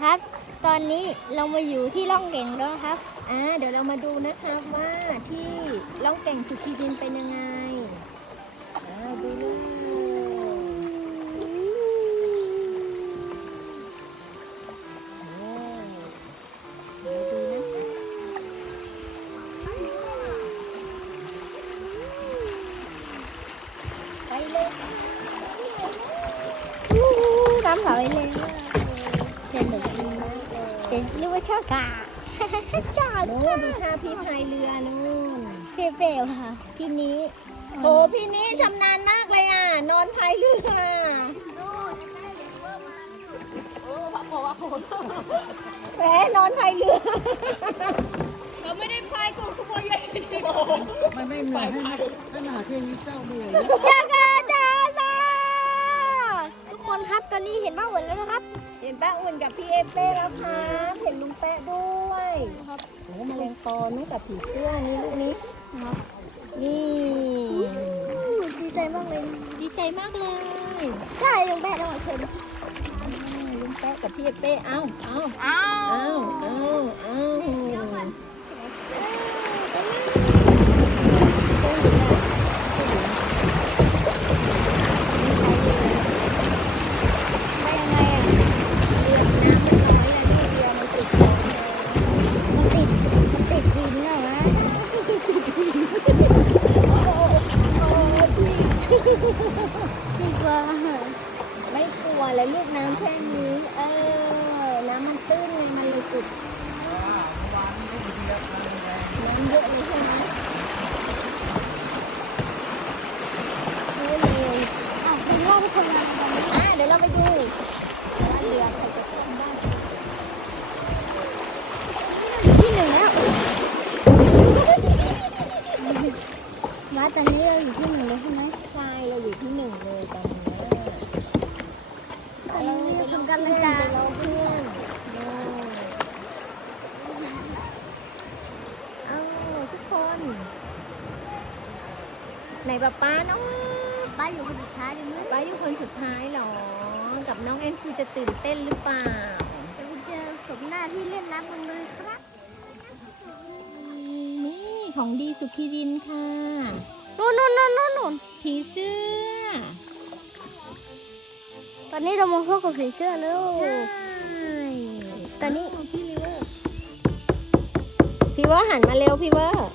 ครับ ตอนนี้เรามาอยู่ที่ล่องแก่งแล้วครับ อ่า เดี๋ยวเรามาดูนะครับว่าที่ล่องแก่งสุขีดินเป็นยังไง อ่า ดูเลย นนึกากาจ้าโน้ดูท่าพี่พายเรือนู่นเปรี้ยวค่ะ พี่นี้โหพี่นี้ชำนาญมากเลยอะ นอนพายเรือแหมนอนพายเรือ เราไม่ได้พายกูขโมยใหญ่มันไม่เหมือนให้มาให้มาหาเที่ยงนี้เจ้าเบื่อยจ้ากาจ้าจ้าทุกคนครับตอนนี้เห็นบ้าเหมือนแล้วนะครับ ป้าอุ่นกับพี่เอเป้แล้วครับเห็นลุงแปะด้วยครับโอ้แมลงปอนุ่งกับผีเสื้อนี่ลูกนี้นี่ดีใจมากเลย ดีใจมากเลยใช่ลุงแม่ต้องมาเชิญลุงแปะกับพี่เอเป้เอ้าเอาอ้าเอ้าเอ้าเอ้า ได้ยังไงอะ เรือน้ำมันน้อยอะนี่เรือมันติดของ มันติดมันติดดินเหรอวะดีกว่า ไม่กลัวเลยลูกน้ำแค่นี้ เออ น้ำมันตื้นไงมันเลยติดน้ำเยอะเลยใช่ไหมเฮ้ยเลย อ้าวเป็นว่าทุกคนมาทำ อะเดี๋ยวเราไปดูว่าเรือใครจะท่วมบ้าง ที่หนึ่งแล้ววัดตอนนี้เราอยู่ที่หนึ่งเลยใช่ไหม ใช่เราอยู่ที่หนึ่งเลยตอนนี้ ตอนนี้เราทำกันเลย ไป จ้าร อเพื่อนเอาทุกคน ไหนป้าป้าเนาะป้าอยู่คนสุดท้ายเลยมั้ยป้าอยู่คนสุดท้ายเหรอ กับน้องแอนคูจะตื่นเต้นหรือเปล่าจะไปเจอสมหน้าที่เล่นน้ำกันเลยครับ นี่ของดีสุขีดินค่ะนู่นนู่นนู่นนู่นนู่นผีเสื้อ ตอนนี้เรามาพบกับผีเสื้อแล้วใช่ตอนนี้าวพี่ลิเวอร์พี่เวอร์หันมาเร็วพี่เวอร์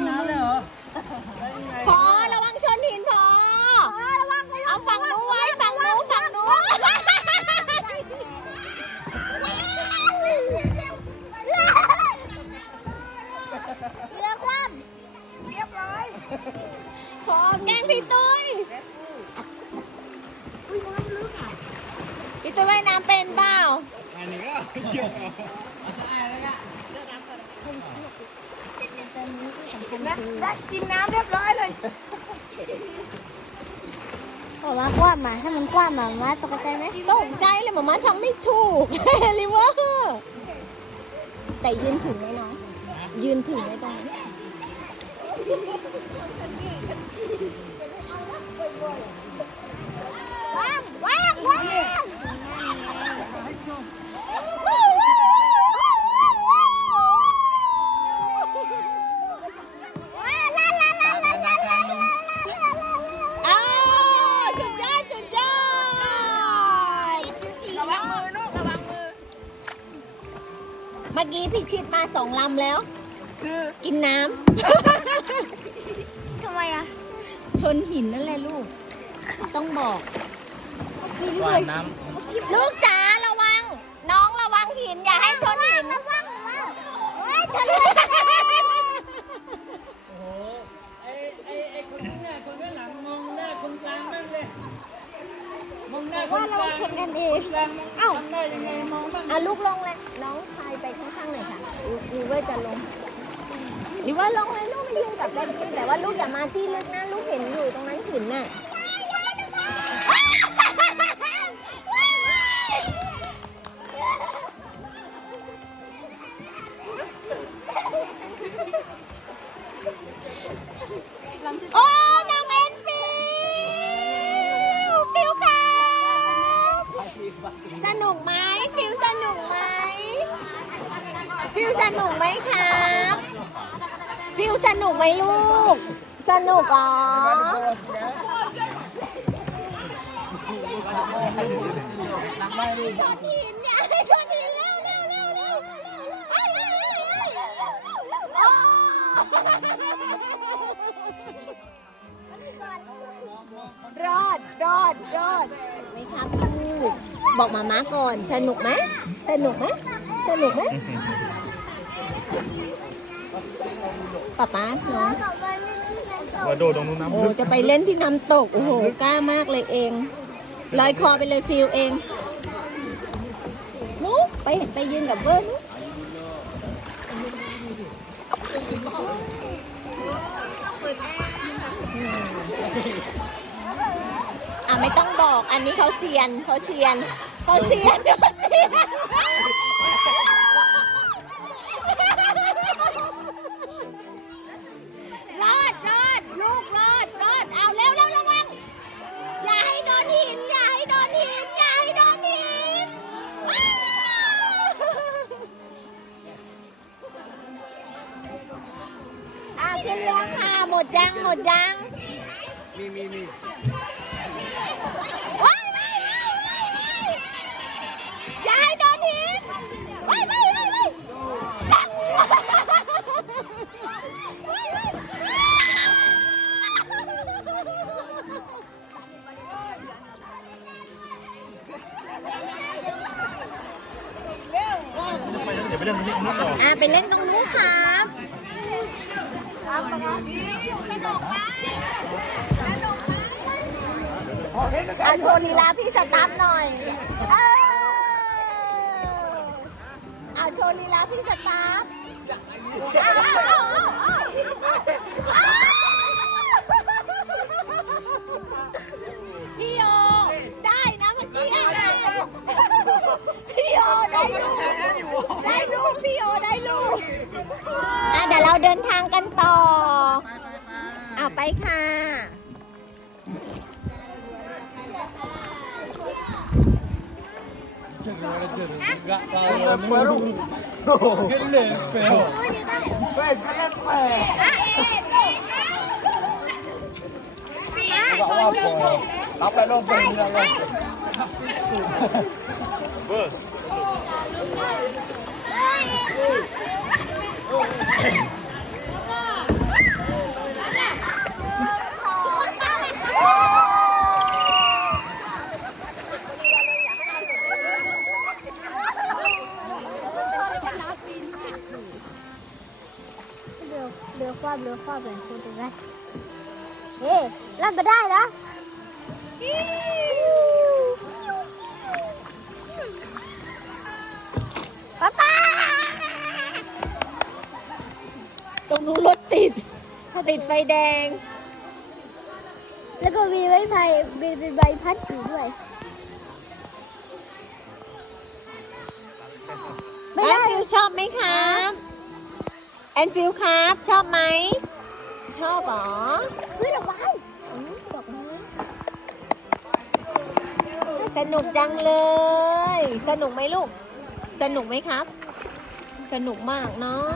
นน้ำเลยเหรอพอระวังชนหินพอเอาฝั่งนู้นไว้ฝั่งนู้นฝั่งนู้นเรือคว่เรียบร้อยพอแกล้งพี่ตุ้ยพี่ตุ้ยว่ายน้ำเป็นเปล่าอันนี้ก็เกี่ยวนะได้กินน้ำเรียบร้อยเลยำบอกว่าคว่ำมาถ้ามันคว่ำมามาตกใจไหมตกใจเลยหมาม่าทำไม่ถูกลิเวอร์แต่ยืนถึงไหมน้องยืนถึงไหมตรงนี้ องลำแล้วคือกินน้ทำไมอะำ ชนหินนั่นแหละลูก ต้องบอกหวานน้ลูกจ๋าระวัง น้องระวังหิน อย่าให้ชนหินระวังระวังเฮ้ยชนเลยำ โอ้โห ไอ้ไอ้ไอ้คนข้างหน้าคนข้างหลังมองหน้าคนกลางนั่งเลย มองหน้าคว่านเรากลางชนกันเองกลางเอ้าทำได้ยังไงม องบ้างอะลูกลงเลยน้องพายไปข้างๆหน่อยค่ะลิเวอร์จะลงลิเวอร์ลงเลยลูกไม่ยืนกับแดนนี่แต่ว่าลูกอย่ามาที่ลึกนะลูกเห็นอยู่ตรงนั้นหินน่ะ สนุกไหมครับฟิวสนุกไหมลูก สนุกเหรอชนหินเนี่ยชนหินเร็วเร็วเร็วเร็วเร็วเอ้ยเอ้ยเอ้ยเอ้ยโอ้รอดรอดรอดไหมครับลูกบอกมาม่าก่อน สนุกไหมสนุกไหมสนุกไหม ป๊าป๊าน้องมาโดดตรงนู้นน้ำโอ้ลึกจะไปเล่นที่น้ำตก โอ้โห กล้ามากเลยเองลอยคอไปเลยฟิลเองนุ๊กไปไปยืนกับเบิร์นอะไม่ต้องบอก อันนี้เขาเซียนเขาเซียนเขาเซียนเขาเซียน ดยังหมดยังมีมีมีว้ายว้ายว้ายว้ายว้ายอย่าให้โดนหินว้ายว้ายว้ายว้ายดังเดี๋ยวไปเล่นตรงนี้ตรงนู้นต่ออะไปเล่นตรงนู้นครับ อะโชว์ลีลาพี่สตาร์ทหน่อยเอออะโชว์ลีลาพี่สตาร์ทอ้าวอ้าวอ้าวอ้าวอ้าพี่โยได้นะเมื่อกี้อะพี่โยได้ลูกได้ลูกพี่โยได้ลูกอะเดี๋ยวเราเดินทางกันต่ออะไปค่ะ รับไปลงไปเรือเลยเบอร์ เรือเรือคว่ำเรือคว่ำเลยคุณดูไหมเอ๊ะลั่น มาได้แล้วป๊าป๊าตรงนู้นรถติด ติดไฟแดง แล้วก็มีไม้ไผ่มีเป็นใบพัดอยู่ด้วย ไม่แอนได้ฟิลชอบไหมครับ แอนฟิลครับ ชอบไหม ชอบเหรอ เฮ้ยดอกไม้ อืมดอกไม้ สนุกจังเลย สนุกไหมลูก สนุกไหมครับ สนุกมากเนาะ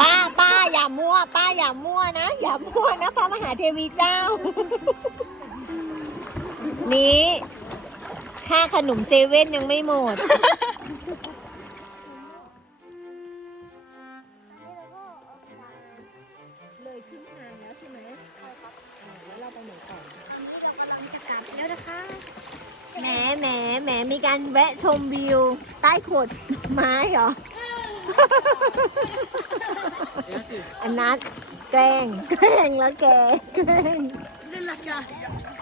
ป้าป้าอย่ามั่ว ป้าอย่ามั่วนะ อย่ามั่วนะพระมหาเทวีเจ้า นี้ค่าขนมเซเว่นยังไม่หมด แวะชมวิว ใต้โขดไม้เหรอ อันนัดแกล้งแกล้งแล้วแกแกล้ง เ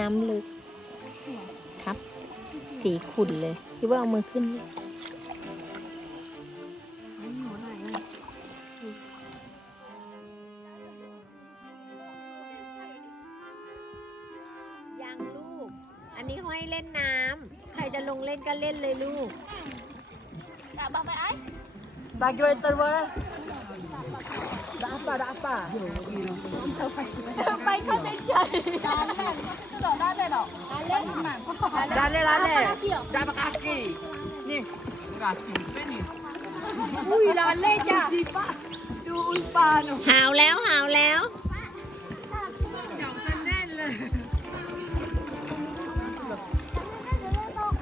นี้น้ำลึก ครับ สีขุ่นเลยพี่ว่าเอามือขึ้นเลยยังลูก อันนี้ห้อยเล่นน้ำ ใครจะลงเล่นก็เล่นเลยลูก Graduated mo na. Daa pa, daa pa. ไปเข้าเส้นชัย Dale, dale. Dapat kaki. Ni. Kaki. Ni. Uy, lale siya. Du ulpano. หาวแล้วหาวแล้ว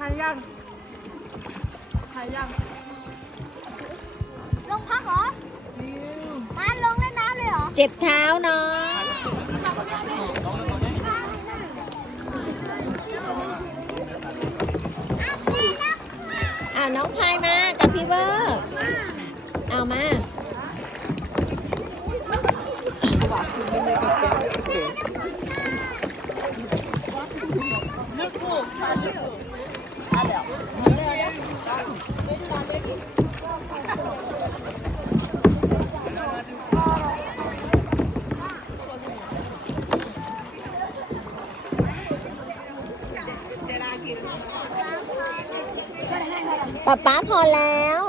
Hayang. Hayang. ลงพักเหรอ มาลงเล่นน้ำเลยเหรอ เจ็บเท้าเนาะ อ่าน้องพายมากับพี่เวอร์เอามาป๊าป๊าพ อแล้ว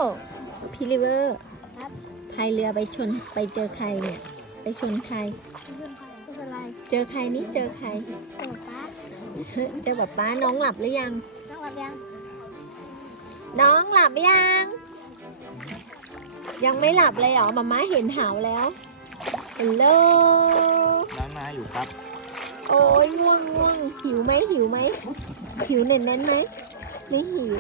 พี่ลิเวอร์พายเรือไปชนไปเจอใครเนี่ย ไปชนใคร ไม่เป็นไรเจอใครนี่เจอใครเปิดป้าเจอป๊าป๊าน้องหลับหรือยังต้องรับยังน้องหลับหรือยัง ยังไม่หลับเลยเหรอมาม่าเห็นหาวแล้วฮัลโหลล้างหน้าอยู่ครับ โอ้ยง่วงง่วงหิวไหมหิวไหมหิวเน้นเน้นๆไหมไม่หิว